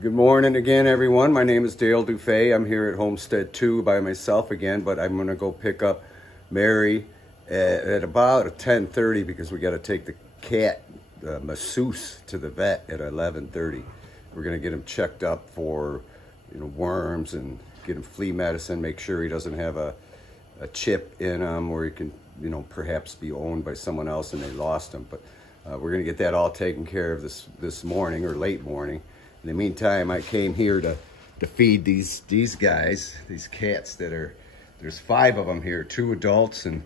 Good morning again, everyone. My name is Dale Dufay. I'm here at Homestead 2 by myself again, but I'm going to go pick up Mary at about 10:30 because we got to take the cat, masseuse, to the vet at 11:30. We're going to get him checked up for, worms and get him flea medicine, make sure he doesn't have a chip in him or he can, perhaps be owned by someone else and they lost him. But we're going to get that all taken care of this morning or late morning. In the meantime, I came here to feed these guys, these cats there's 5 of them here, 2 adults, and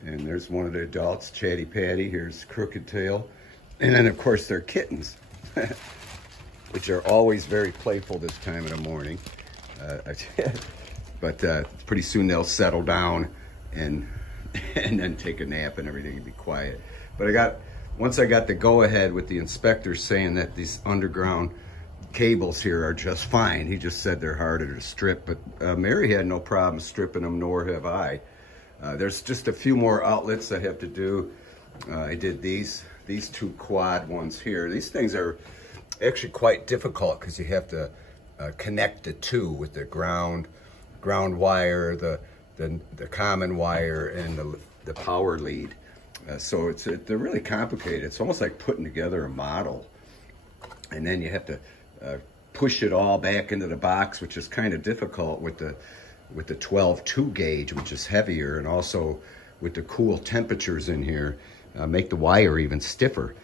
there's one of the adults, Chatty Patty, here's Crooked Tail, and then of course they're kittens, which are always very playful this time of the morning. But pretty soon they'll settle down and then take a nap and everything will be quiet. But once I got the go-ahead with the inspector saying that these underground cables here are just fine. He just said they're harder to strip, but Mary had no problem stripping them, nor have I. There's just a few more outlets I have to do. I did these 2 quad ones here. These things are actually quite difficult because you have to connect the 2 with the ground wire, the common wire, and the power lead. So they're really complicated. It's almost like putting together a model, and then you have to push it all back into the box, which is kind of difficult with the 12-2 gauge, which is heavier, and also with the cool temperatures in here, make the wire even stiffer.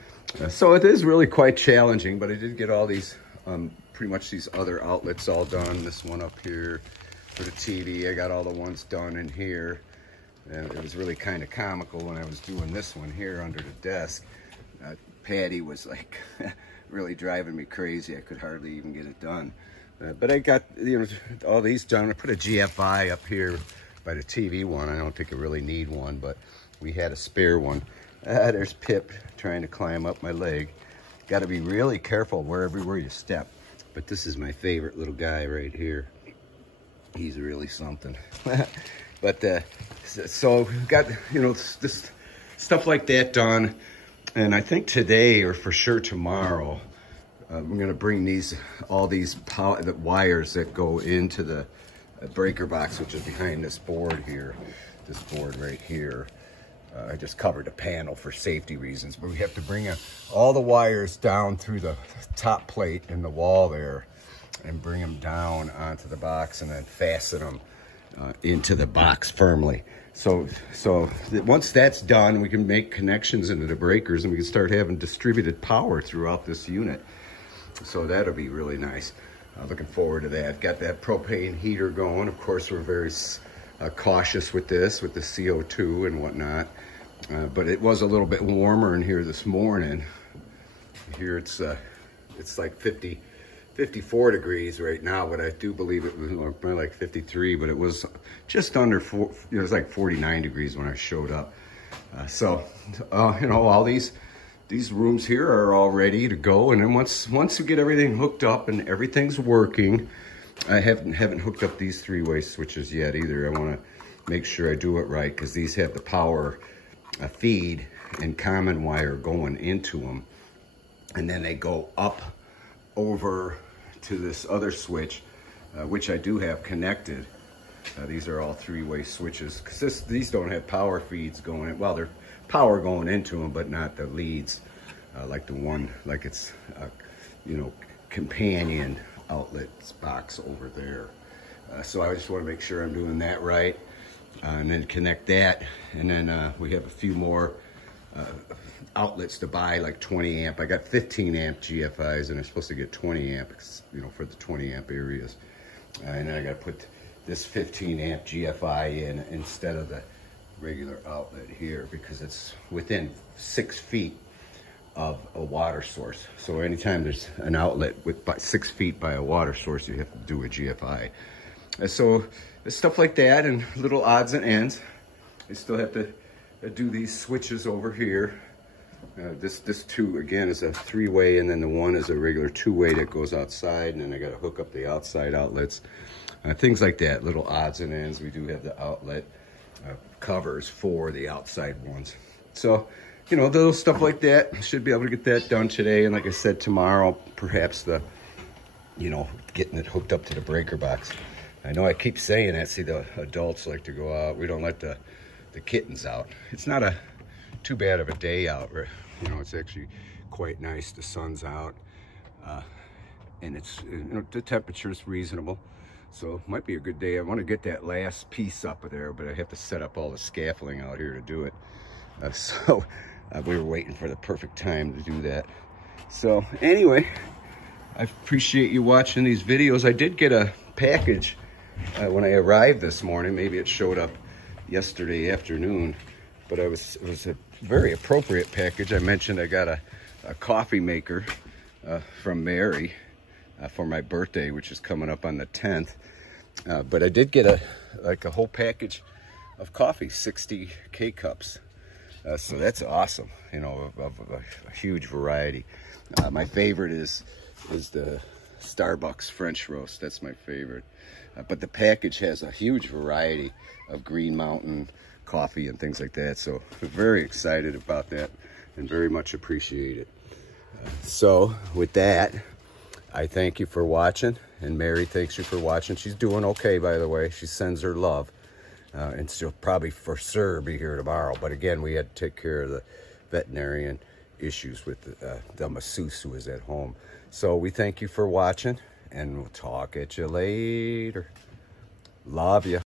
So it is really quite challenging, but I did get all these, pretty much these other outlets all done. This one up here for the TV, I got all the ones done in here. It was really kind of comical when I was doing this one here under the desk. Patty was like really driving me crazy. I could hardly even get it done. But I got all these done. I put a GFI up here by the TV one. I don't think I really need one, but we had a spare one. There's Pip trying to climb up my leg. Got to be really careful everywhere you step. But this is my favorite little guy right here. He's really something. But so got this stuff like that done. And I think today, or for sure tomorrow, I'm going to bring all these the wires that go into the breaker box, which is behind this board here, this board right here. I just covered the panel for safety reasons, but we have to bring all the wires down through the top plate in the wall there and bring them down onto the box and then fasten them into the box firmly. So once that's done, we can make connections into the breakers and we can start having distributed power throughout this unit. So that'll be really nice. Looking forward to that. Got that propane heater going. Of course, we're very cautious with this, with the CO2 and whatnot. But it was a little bit warmer in here this morning. Here it's like 54 degrees right now, but I do believe it was probably like 53, but it was just under 4, it was like 49 degrees when I showed up. All these rooms here are all ready to go. And then once we get everything hooked up and everything's working, I haven't hooked up these 3-way switches yet either. I want to make sure I do it right because these have the power feed and common wire going into them. And then they go up over to this other switch, which I do have connected. These are all 3-way switches because these don't have power feeds going in. Well, they're power going into them, but not the leads like the one, like it's companion outlets box over there. So I just want to make sure I'm doing that right, and then connect that, and then we have a few more outlets to buy, like 20 amp. I got 15 amp GFIs and I'm supposed to get 20 amp, for the 20 amp areas. And then I got to put this 15 amp GFI in instead of the regular outlet here because it's within 6 feet of a water source. So anytime there's an outlet by 6 feet by a water source, you have to do a GFI. So stuff like that and little odds and ends. I still have to do these switches over here. This 2 again is a 3-way, and then the 1 is a regular 2-way that goes outside, and then I got to hook up the outside outlets, things like that, little odds and ends. We do have the outlet covers for the outside ones. So, little stuff like that. Should be able to get that done today, and like I said, tomorrow perhaps the you know, getting it hooked up to the breaker box. I know I keep saying that. See, the adults like to go out. We don't let the kittens out. It's not too bad of a day out. You know, it's actually quite nice. The sun's out, and it's, you know, the temperature's reasonable. So it might be a good day. I want to get that last piece up of there, but I have to set up all the scaffolding out here to do it. So we were waiting for the perfect time to do that. So anyway, I appreciate you watching these videos. I did get a package when I arrived this morning. Maybe it showed up yesterday afternoon, but it was a very appropriate package. I mentioned I got a coffee maker from Mary for my birthday, which is coming up on the 10th. But I did get a whole package of coffee, 60 K-cups. So that's awesome, you know, of a huge variety. My favorite is the Starbucks French roast. That's my favorite. But the package has a huge variety of Green Mountain coffee and things like that. So I'm very excited about that and very much appreciate it. So with that, I thank you for watching, and Mary thanks you for watching. She's doing okay, by the way. She sends her love, and she'll probably for sure be here tomorrow. But again, we had to take care of the veterinarian issues with the masseuse who is at home. So we thank you for watching, and we'll talk at you later. Love you.